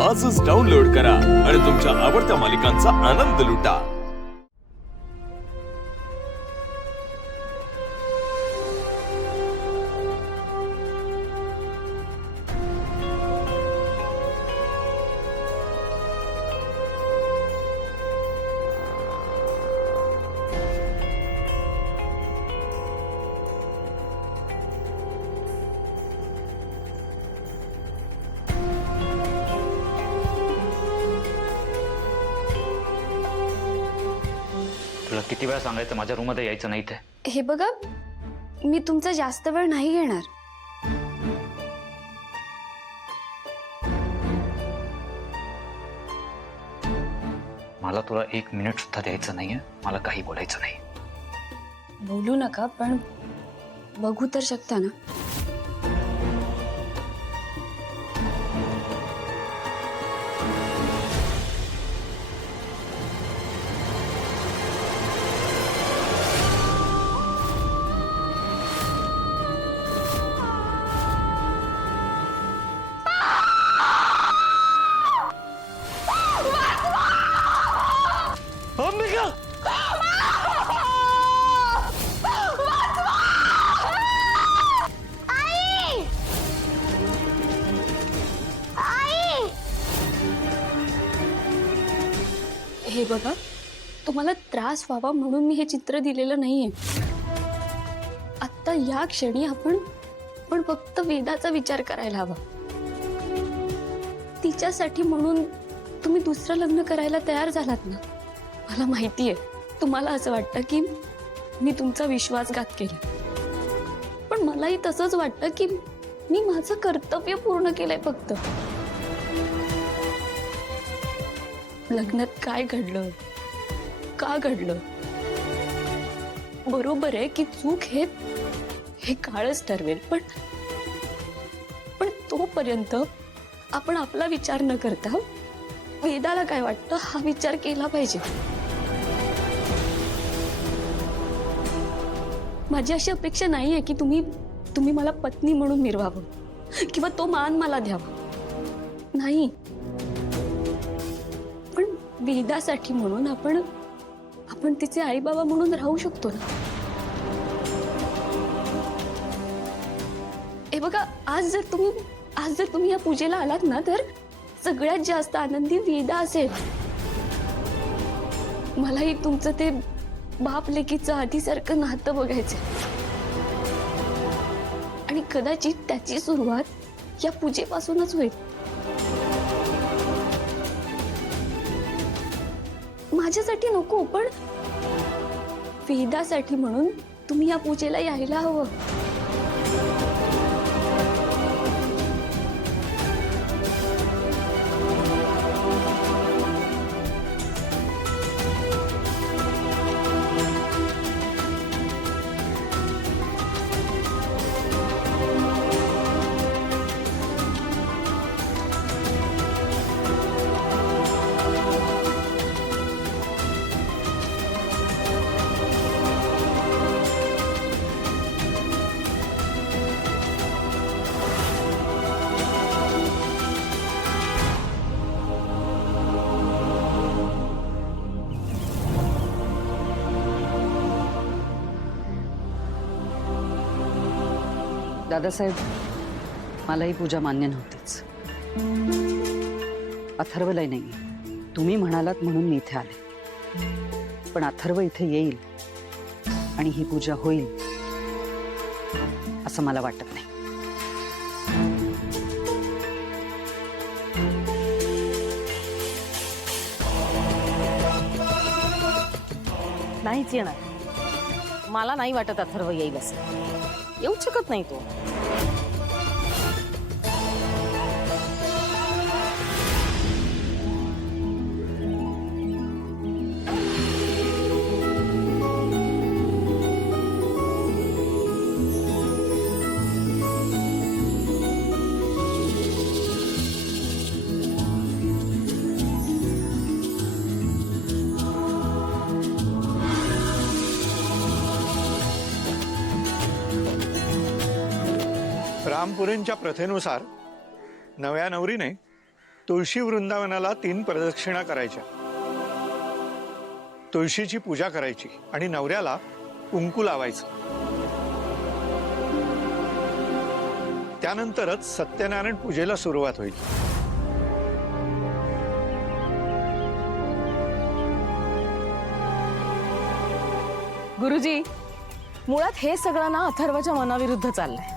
आजच डाउनलोड करा आणि तुमच्या आवडत्या मालिकांचा आनंद लुटा। तुला किती वेळा सांगायचं माझ्या रूम मध्ये यायचं नाही ते? हे बघा, मी तुमचा जास्त वेळ नाही घेणार। मला तुला 1 मिनिट सुद्धा द्यायचं नाहीये, मला काही बोलायचं नाही। बोलू नका, पण बघू तर शकता ना? हे बघा, तुम्हाला त्रास व्हावा म्हणून मी हे चित्र दिलेलं नाहीये। आता या क्षणी आपण फक्त वेदाचा विचार करायला हवा। तिच्यासाठी म्हणून तुम्ही दुसरं लग्न करायला तयार झालात ना? मला माहितीये तुम्हाला असं वाटतं की मी तुमचा विश्वासघात केला, पण मलाही तसंच वाटतं की मी माझं कर्तव्य पूर्ण केलंय। फक्त लग्नात काय घडलं, का घडलं, बरोबर आहे की चूक हे काळच ठरवेल, पण तोपर्यंत आपण आपला विचार न करता वेदाला काय वाटतं हा विचार केला पाहिजे। माझी अशी अपेक्षा नाहीये की तुम्ही मला पत्नी म्हणून मिरवावं किंवा तो मान मला द्यावा, नाही। पण वेदासाठी म्हणून आपण तिचे आई बाबा म्हणून राहू शकतो ना? हे बघा, आज जर तुम्ही या पूजेला आलात ना, तर सगळ्यात जास्त आनंदी वेदा असेल। मलाही तुमचं ते बाप लेकीचं आधीसारखं नातं बघायचं, आणि कदाचित त्याची सुरुवात या पूजेपासूनच होईल। माझ्यासाठी नको, पण वेदासाठी म्हणून तुम्ही या पूजेला यायला हवं। दादासाहेब, मलाही पूजा मान्य नव्हतीच। अथर्वलाही नाही, तुम्ही म्हणालात म्हणून मी इथे आले। पण अथर्व इथे येईल आणि ही पूजा होईल असं मला वाटत नाही। नाहीच येणार। मला नाही वाटत अथर्व येईल असं, येऊ शकत नाही तो। रामपुरींच्या प्रथेनुसार नव्या नवरीने तुळशी वृंदावनाला 3 प्रदक्षिणा करायच्या, तुळशीची पूजा करायची आणि नवऱ्याला कुंकू लावायचं. त्यानंतरच सत्यनारायण पूजेला सुरुवात होईल. गुरुजी, मुळात हे सगळं ना अथर्वच्या मनाविरुद्ध चाललंय.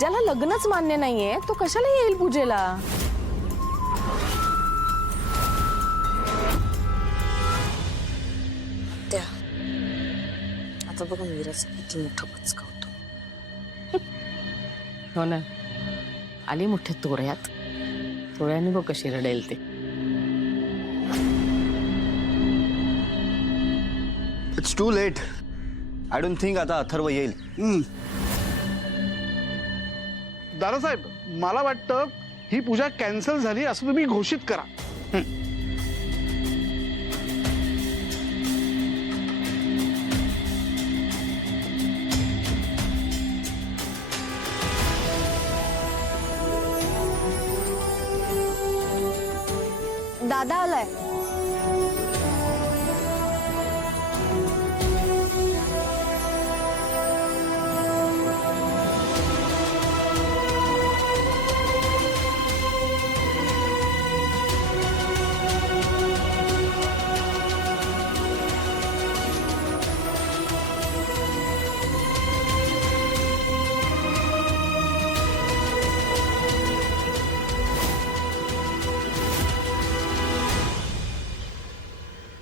ज्याला लग्नच मान्य नाहीये तो कशाला येईल पूजेला? त्या आता बघा मीराचं किती मोठं पचका होतो. हो ना, आली मोठ्या तोऱ्यात. तोऱ्याने बघ कशी रडेल ते. It's too late. I don't think आता अथर्व येईल. दादासाहेब, मला वाटतं ही पूजा कॅन्सल झाली असं तुम्ही घोषित करा. दादा आलाय.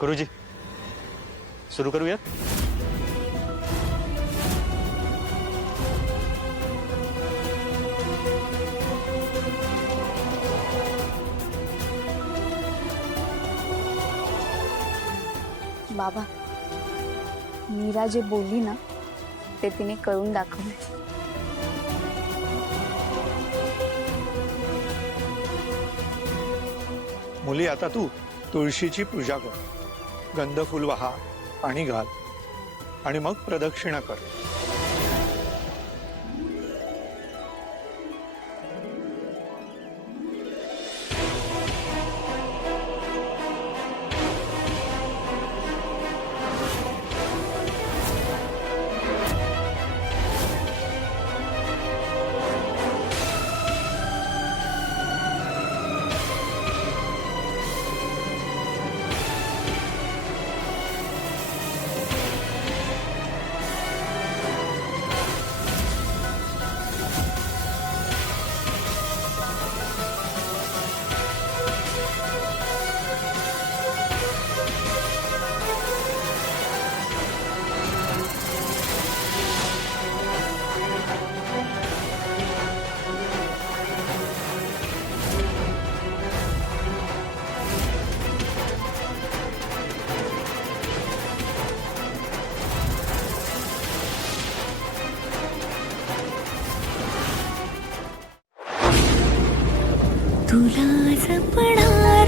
गुरुजी, सुरू करूयात. बाबा, मीरा जे बोलली ना ते तिने करून दाखवले. मुली, आता तू तुळशीची पूजा कर. गंध फुल वाहा, पाणी घाल आणि मग प्रदक्षिणा कर. तुला जपणार